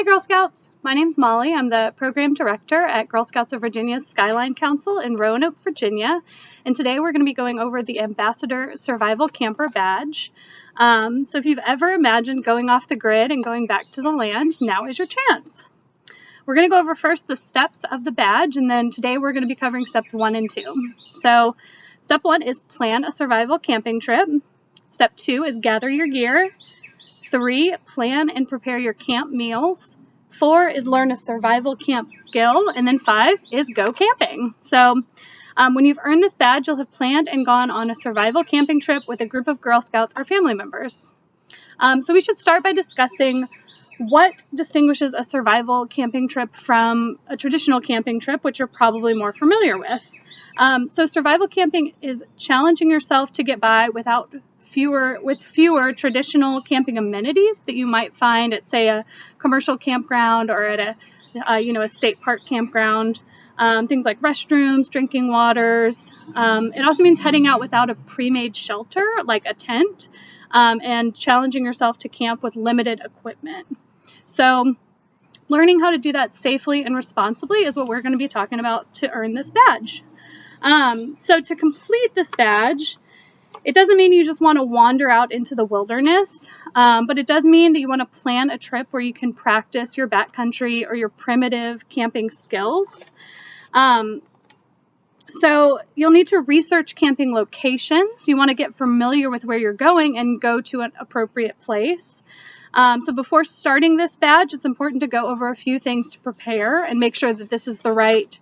Hi Girl Scouts, my name's Molly. I'm the Program Director at Girl Scouts of Virginia's Skyline Council in Roanoke, Virginia. And today we're going to be going over the Ambassador Survival Camper Badge. So if you've ever imagined going off the grid and going back to the land, now is your chance. We're going to go over first the steps of the badge, and then today we're going to be covering steps 1 and 2. So step 1 is plan a survival camping trip. Step 2 is gather your gear. 3, plan and prepare your camp meals. 4 is learn a survival camp skill. And then 5 is go camping. So when you've earned this badge, you'll have planned and gone on a survival camping trip with a group of Girl Scouts or family members. So we should start by discussing what distinguishes a survival camping trip from a traditional camping trip, which you're probably more familiar with. So survival camping is challenging yourself to get by with fewer traditional camping amenities that you might find at, say, a commercial campground or at a state park campground. Things like restrooms, drinking waters. It also means heading out without a pre-made shelter, like a tent, and challenging yourself to camp with limited equipment. So learning how to do that safely and responsibly is what we're going to be talking about to earn this badge. So to complete this badge, it doesn't mean you just want to wander out into the wilderness, but it does mean that you want to plan a trip where you can practice your backcountry or your primitive camping skills. So you'll need to research camping locations. You want to get familiar with where you're going and go to an appropriate place. So before starting this badge, it's important to go over a few things to prepare and make sure that this is the right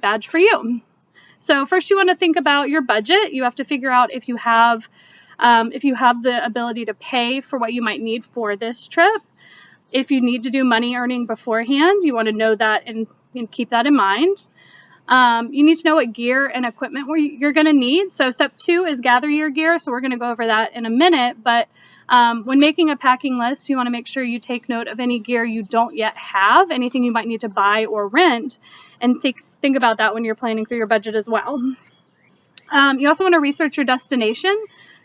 badge for you. So first you want to think about your budget. You have to figure out if you have the ability to pay for what you might need for this trip. If you need to do money earning beforehand, you want to know that and keep that in mind. You need to know what gear and equipment you're going to need. So step 2 is gather your gear. So we're going to go over that in a minute. But when making a packing list, you want to make sure you take note of any gear you don't yet have, anything you might need to buy or rent, and think about that when you're planning through your budget as well. You also want to research your destination.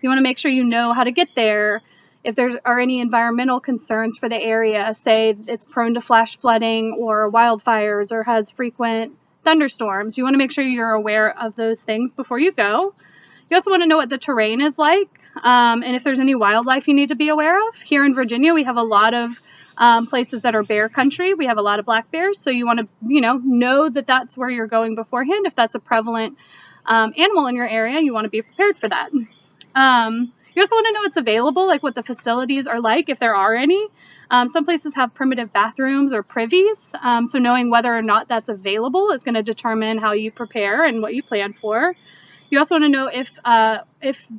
You want to make sure you know how to get there. If there are any environmental concerns for the area, say it's prone to flash flooding or wildfires or has frequent thunderstorms, you want to make sure you're aware of those things before you go. You also want to know what the terrain is like, and if there's any wildlife you need to be aware of. Here in Virginia, we have a lot of places that are bear country. We have a lot of black bears, so you want to, know that that's where you're going beforehand. If that's a prevalent animal in your area, you want to be prepared for that. You also want to know what's available, like what the facilities are like, if there are any. Some places have primitive bathrooms or privies, so knowing whether or not that's available is going to determine how you prepare and what you plan for. You also want to know if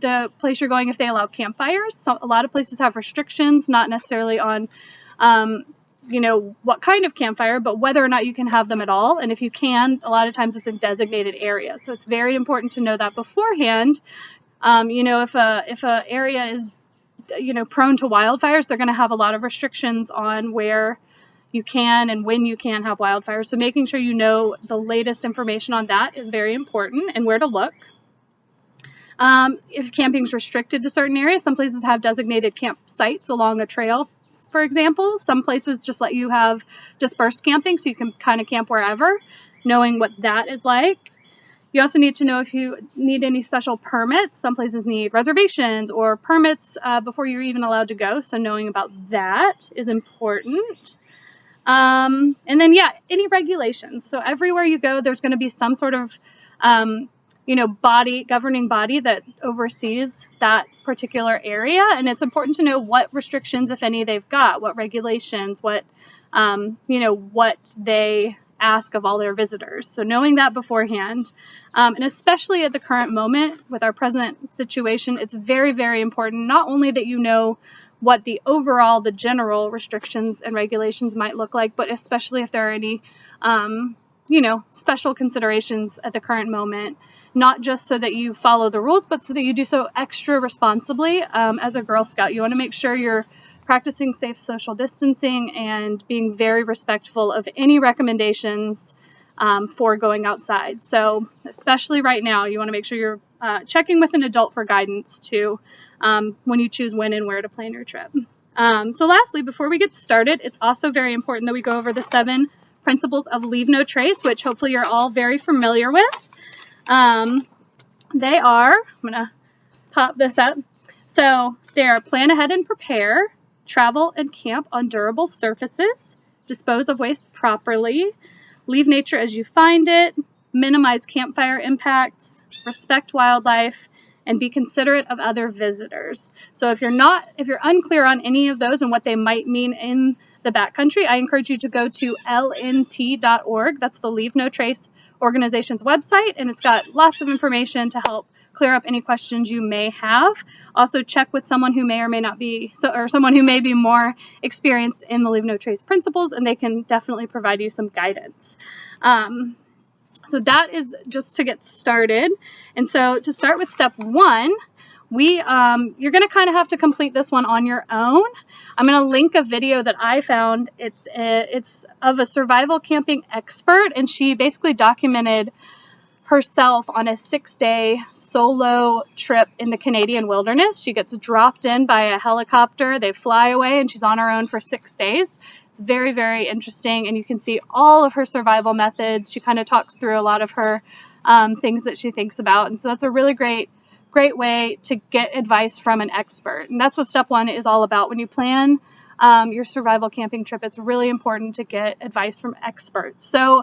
the place you're going, if they allow campfires. So a lot of places have restrictions, not necessarily on, what kind of campfire, but whether or not you can have them at all. And if you can, a lot of times it's in designated areas. So it's very important to know that beforehand. If a area is, prone to wildfires, they're going to have a lot of restrictions on where you can and when you can have wildfires. So making sure you know the latest information on that is very important and where to look. If camping is restricted to certain areas, some places have designated campsites along a trail, for example. Some places just let you have dispersed camping, so you can kind of camp wherever, knowing what that is like. You also need to know if you need any special permits. Some places need reservations or permits before you're even allowed to go, so knowing about that is important. And then, any regulations. So everywhere you go, there's going to be some sort of governing body that oversees that particular area. And it's important to know what restrictions, if any, they've got, what regulations, what they ask of all their visitors. So knowing that beforehand, and especially at the current moment with our present situation, it's very, very important not only that you know what the general restrictions and regulations might look like, but especially if there are any, special considerations at the current moment, not just so that you follow the rules, but so that you do so extra responsibly as a Girl Scout. You want to make sure you're practicing safe social distancing and being very respectful of any recommendations for going outside. So especially right now, you want to make sure you're checking with an adult for guidance too when you choose when and where to plan your trip. So lastly, before we get started, it's also very important that we go over the 7 principles of leave no trace, which hopefully you're all very familiar with. They are, I'm going to pop this up. So they are: plan ahead and prepare, travel and camp on durable surfaces, dispose of waste properly, leave nature as you find it, minimize campfire impacts, respect wildlife, and be considerate of other visitors. So if you're unclear on any of those and what they might mean in the backcountry, I encourage you to go to lnt.org. That's the Leave No Trace organization's website, and it's got lots of information to help clear up any questions you may have. Also check with someone who may or may not be, or someone who may be more experienced in the Leave No Trace principles, and they can definitely provide you some guidance. So that is just to get started. And so to start with step 1, you're going to kind of have to complete this one on your own. I'm going to link a video that I found. It's of a survival camping expert, and she basically documented herself on a 6-day solo trip in the Canadian wilderness. She gets dropped in by a helicopter, they fly away, and she's on her own for 6 days. It's very, very interesting, and you can see all of her survival methods. She kind of talks through a lot of her things that she thinks about, and so that's a really great way to get advice from an expert. And that's what step 1 is all about. When you plan your survival camping trip, it's really important to get advice from experts. So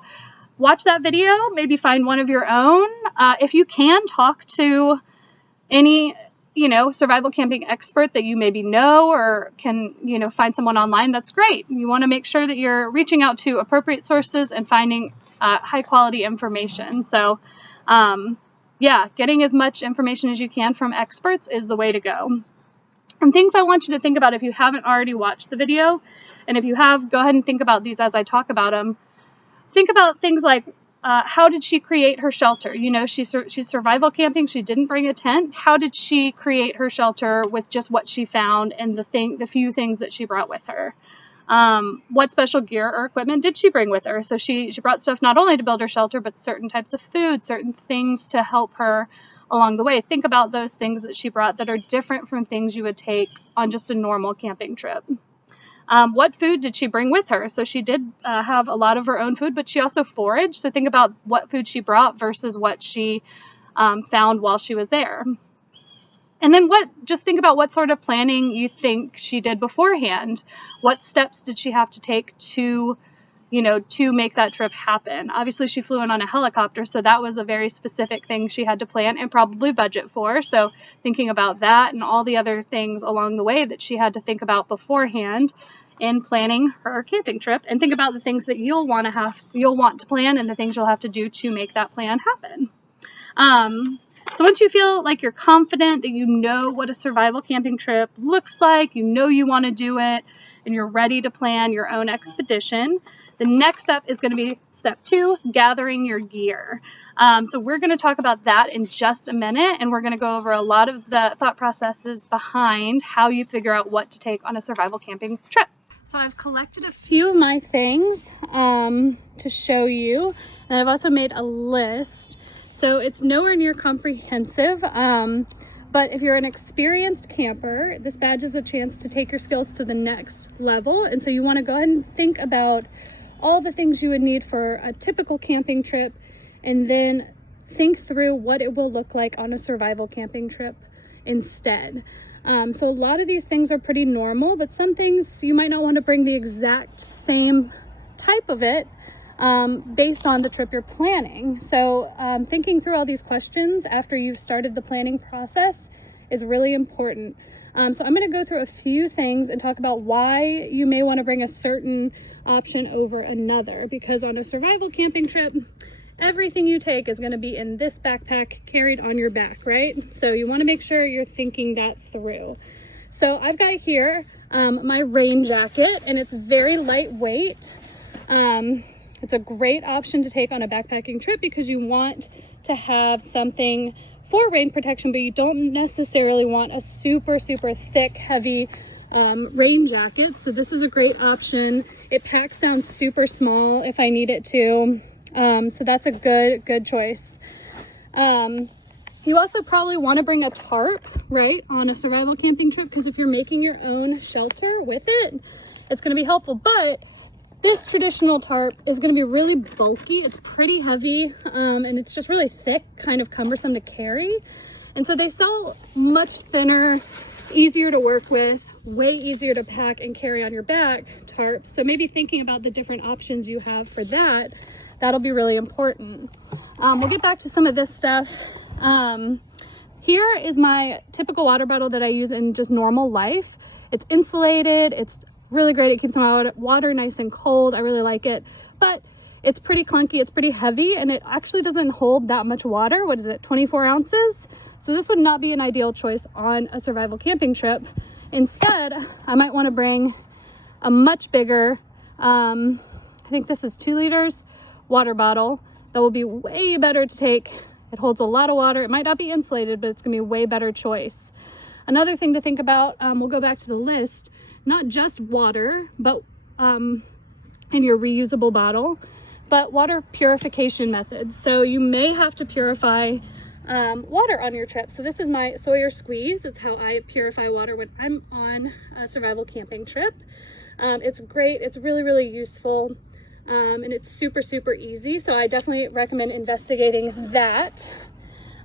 watch that video, maybe find one of your own. If you can, talk to any, survival camping expert that you maybe know, or can, find someone online. That's great. You want to make sure that you're reaching out to appropriate sources and finding high quality information. So, getting as much information as you can from experts is the way to go. And things I want you to think about if you haven't already watched the video, and if you have, go ahead and think about these as I talk about them. Think about things like, how did she create her shelter? She's survival camping. She didn't bring a tent. How did she create her shelter with just what she found and the few things that she brought with her? What special gear or equipment did she bring with her? So she brought stuff not only to build her shelter, but certain types of food, certain things to help her along the way. Think about those things that she brought that are different from things you would take on just a normal camping trip. What food did she bring with her? So she did have a lot of her own food, but she also foraged. So think about what food she brought versus what she found while she was there. And then just think about what sort of planning you think she did beforehand. What steps did she have to take to make that trip happen? Obviously, she flew in on a helicopter, so that was a very specific thing she had to plan and probably budget for. So thinking about that and all the other things along the way that she had to think about beforehand in planning her camping trip, and think about the things that you'll want to plan and the things you'll have to do to make that plan happen. So once you feel like you're confident that you know what a survival camping trip looks like, you want to do it, and you're ready to plan your own expedition, the next step is going to be step 2, gathering your gear. So we're going to talk about that in just a minute, and we're going to go over a lot of the thought processes behind how you figure out what to take on a survival camping trip. So I've collected a few of my things to show you, and I've also made a list. So it's nowhere near comprehensive, but if you're an experienced camper, this badge is a chance to take your skills to the next level. And so you want to go ahead and think about all the things you would need for a typical camping trip, and then think through what it will look like on a survival camping trip instead. So a lot of these things are pretty normal, but some things you might not want to bring the exact same type of it based on the trip you're planning. So thinking through all these questions after you've started the planning process is really important. So I'm going to go through a few things and talk about why you may want to bring a certain option over another, because on a survival camping trip, everything you take is going to be in this backpack carried on your back, right? So you want to make sure you're thinking that through. So I've got here my rain jacket, and it's very lightweight. It's a great option to take on a backpacking trip because you want to have something for rain protection, but you don't necessarily want a super, super thick, heavy rain jacket. So this is a great option. It packs down super small if I need it to. So that's a good choice. You also probably want to bring a tarp, right, on a survival camping trip, because if you're making your own shelter with it, it's going to be helpful. But this traditional tarp is going to be really bulky. It's pretty heavy, and it's just really thick, kind of cumbersome to carry. And so they sell much thinner, easier to work with, way easier to pack and carry on your back tarps. So maybe thinking about the different options you have for that, that'll be really important. We'll get back to some of this stuff. Here is my typical water bottle that I use in just normal life. It's insulated. It's really great. It keeps my water nice and cold. I really like it, but it's pretty clunky. It's pretty heavy, and it actually doesn't hold that much water. What is it, 24 ounces? So this would not be an ideal choice on a survival camping trip. Instead, I might want to bring a much bigger, I think this is 2 liters water bottle that will be way better to take. It holds a lot of water. It might not be insulated, but it's gonna be a way better choice. Another thing to think about, we'll go back to the list, not just water, but in your reusable bottle, but water purification methods. So you may have to purify water on your trip. So this is my Sawyer squeeze. It's how I purify water when I'm on a survival camping trip. It's great. It's really, really useful. And it's super, super easy. So I definitely recommend investigating that.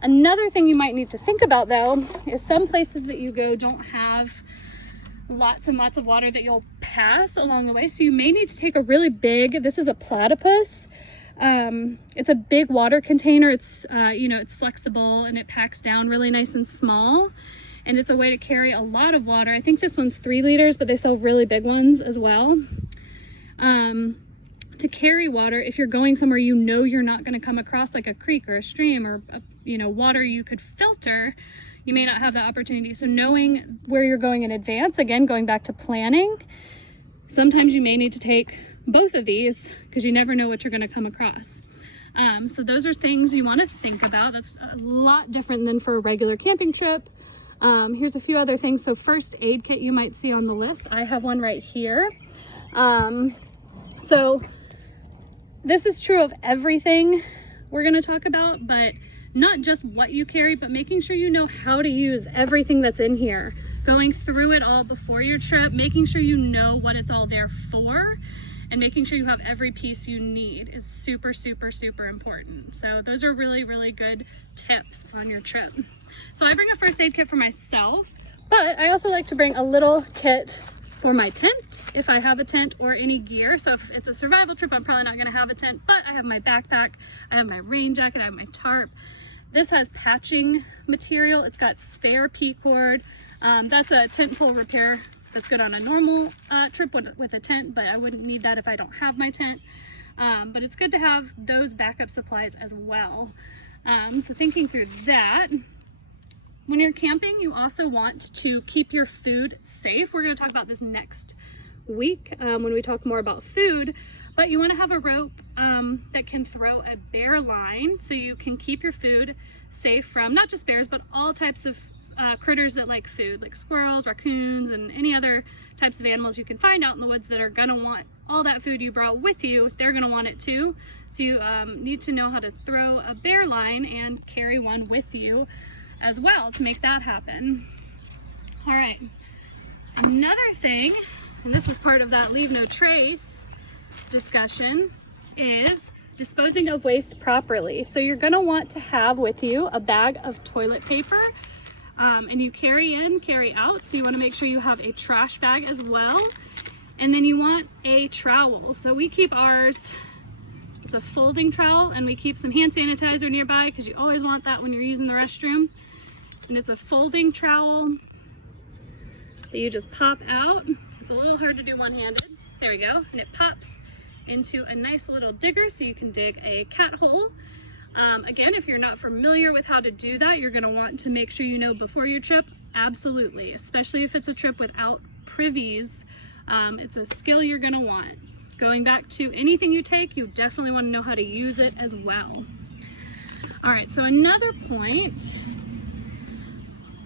Another thing you might need to think about though, is some places that you go don't have lots and lots of water that you'll pass along the way. So you may need to take a really big, this is a platypus. It's a big water container. It's, it's flexible and it packs down really nice and small. And it's a way to carry a lot of water. I think this one's 3 liters, but they sell really big ones as well. To carry water, if you're going somewhere you're not going to come across like a creek or a stream or water you could filter, you may not have that opportunity. So knowing where you're going in advance, again, going back to planning, sometimes you may need to take both of these because you never know what you're going to come across. So those are things you want to think about. That's a lot different than for a regular camping trip. Here's a few other things. So first aid kit you might see on the list. I have one right here. So this is true of everything we're going to talk about, but not just what you carry, but making sure you know how to use everything that's in here. Going through it all before your trip, making sure you know what it's all there for, and making sure you have every piece you need is super, super, super important. So those are really, really good tips on your trip. So I bring a first aid kit for myself, but I also like to bring a little kit for my tent, if I have a tent, or any gear. So if it's a survival trip, I'm probably not gonna have a tent, but I have my backpack, I have my rain jacket, I have my tarp. This has patching material. It's got spare P-cord. That's a tent pole repair. That's good on a normal trip with a tent, but I wouldn't need that if I don't have my tent. But it's good to have those backup supplies as well. So thinking through that, when you're camping, you also want to keep your food safe. We're going to talk about this next week when we talk more about food, but you want to have a rope that can throw a bear line so you can keep your food safe from not just bears, but all types of critters that like food, like squirrels, raccoons, and any other types of animals you can find out in the woods that are going to want all that food you brought with you. They're going to want it too. So you need to know how to throw a bear line and carry one with you as well to make that happen. All right, another thing, and this is part of that leave no trace discussion, is disposing of waste properly. So you're gonna want to have with you a bag of toilet paper, and you carry in, carry out. So you wanna make sure you have a trash bag as well. And then you want a trowel. So we keep ours, it's a folding trowel, and we keep some hand sanitizer nearby because you always want that when you're using the restroom. And it's a folding trowel that you just pop out. It's a little hard to do one-handed. There we go. And it pops into a nice little digger so you can dig a cat hole. Again, if you're not familiar with how to do that, you're going to want to make sure you know before your trip. Absolutely, especially if it's a trip without privies. It's a skill you're going to want. Going back to anything you take, you definitely want to know how to use it as well. All right, so another point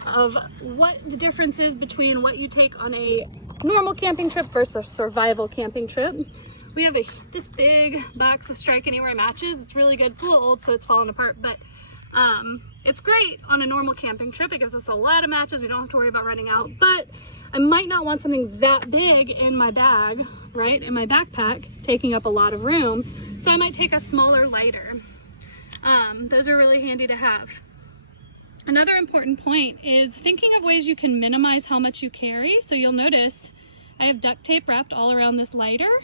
of what the difference is between what you take on a normal camping trip versus a survival camping trip. We have this big box of Strike Anywhere matches. It's really good. It's a little old, so it's falling apart, but It's great on a normal camping trip. It gives us a lot of matches. We don't have to worry about running out, but I might not want something that big in my bag, right? In my backpack, taking up a lot of room. So I might take a smaller, lighter. Those are really handy to have. Another important point is thinking of ways you can minimize how much you carry. So you'll notice I have duct tape wrapped all around this lighter.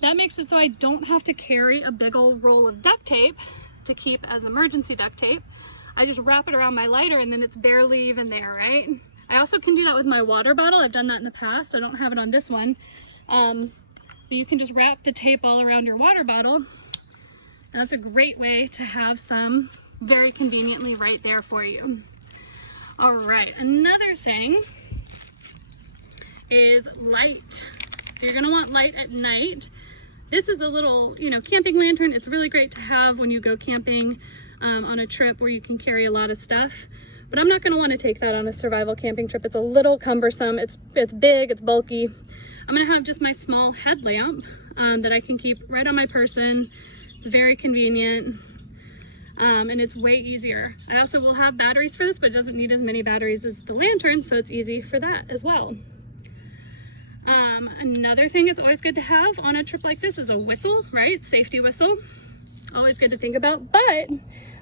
That makes it so I don't have to carry a big old roll of duct tape to keep as emergency duct tape. I just wrap it around my lighter and then it's barely even there, right? I also can do that with my water bottle. I've done that in the past. I don't have it on this one. But you can just wrap the tape all around your water bottle. And that's a great way to have some very conveniently right there for you. All right, another thing is light. So you're gonna want light at night. This is a little, camping lantern. It's really great to have when you go camping on a trip where you can carry a lot of stuff. But I'm not gonna wanna take that on a survival camping trip. It's a little cumbersome. It's big, it's bulky. I'm gonna have just my small headlamp that I can keep right on my person. It's very convenient. And it's way easier. I also will have batteries for this, but it doesn't need as many batteries as the lantern, so it's easy for that as well. Another thing it's always good to have on a trip like this is a whistle, right? Safety whistle. Always good to think about, but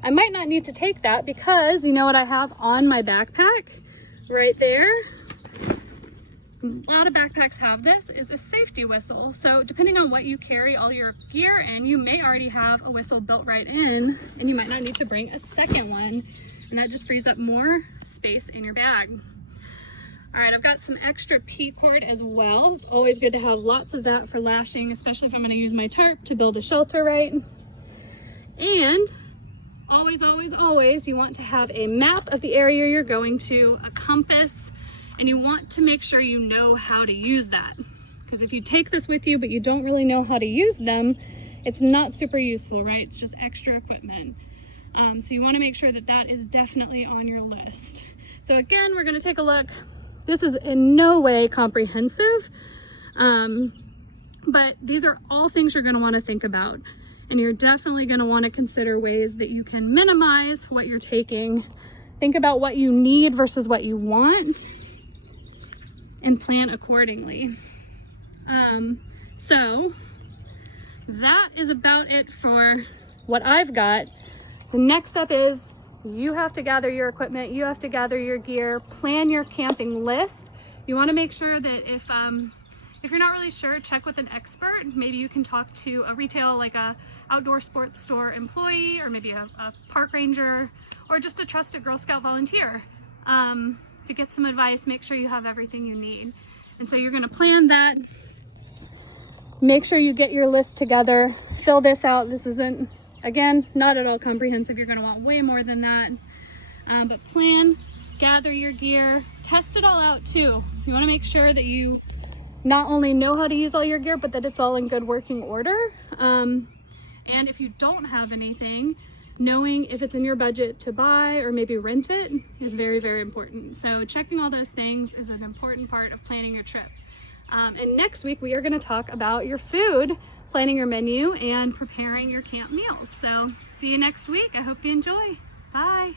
I might not need to take that because you know what I have on my backpack right there? A lot of backpacks have this, is a safety whistle. So depending on what you carry all your gear in, you may already have a whistle built right in and you might not need to bring a second one. And that just frees up more space in your bag. All right, I've got some extra P cord as well. It's always good to have lots of that for lashing, especially if I'm gonna use my tarp to build a shelter, right? And always, always, always, you want to have a map of the area you're going to, a compass, and you want to make sure you know how to use that. Because if you take this with you, but you don't really know how to use them, it's not super useful, right? It's just extra equipment. So you want to make sure that that is definitely on your list. So again, we're going to take a look. This is in no way comprehensive, but these are all things you're going to want to think about. And you're definitely going to want to consider ways that you can minimize what you're taking. Think about what you need versus what you want, and plan accordingly. So that is about it for what I've got. The next step is you have to gather your equipment, you have to gather your gear, plan your camping list. You want to make sure that if you're not really sure, check with an expert. Maybe you can talk to a retail, like a outdoor sports store employee, or maybe a park ranger, or just a trusted Girl Scout volunteer. To get some advice, make sure you have everything you need. And so you're gonna plan that. Make sure you get your list together, fill this out. This isn't, again, not at all comprehensive. You're gonna want way more than that. But plan, gather your gear, test it all out too. You wanna make sure that you not only know how to use all your gear, but that it's all in good working order. And if you don't have anything, knowing if it's in your budget to buy or maybe rent it is very, very important. So checking all those things is an important part of planning your trip. And next week we are going to talk about your food, planning your menu, and preparing your camp meals. So see you next week. I hope you enjoy. Bye.